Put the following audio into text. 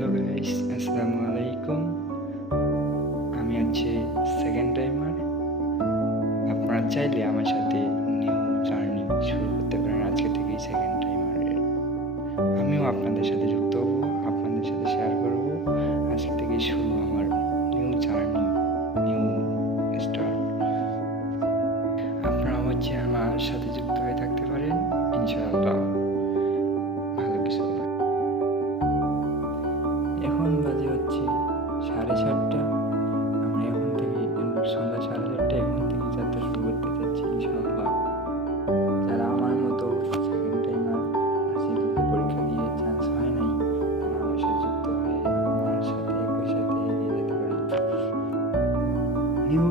Hello guys, আসসালামু আলাইকুম। আমি হচ্ছে সেকেন্ড টাইমার। আপনারা চাইলে আমার সাথে নিউ জার্নি শুরু করতে পারেন আজকে থেকেই সেকেন্ড টাইমারের। আমিও আপনাদের সাথে যুক্ত হব, আপনাদের সাথে শেয়ার করব। আজকে থেকেই শুরু আমার নিউ জার্নি, নিউ স্টার্ট। আপনারা হচ্ছে আমার সাথে যুক্ত হয়ে থাকতে পারেন, ইনশাআল্লাহ ভালো কিছু হবে। এখন বাজে হচ্ছে 7:30। আমরা এখন থেকে সন্ধ্যা 7:30 এখন থেকে যাত্রা শুরু করতে যাচ্ছি ইনশাআল্লাহ। যারা আমার মতো সেকেন্ড টাইমার সিটিতে পরীক্ষা দিয়ে চান্স হয় নাই, তারা আমার সাথে যুক্ত হয়ে আমার সাথে একই সাথে এগিয়ে যেতে পারে। নিউ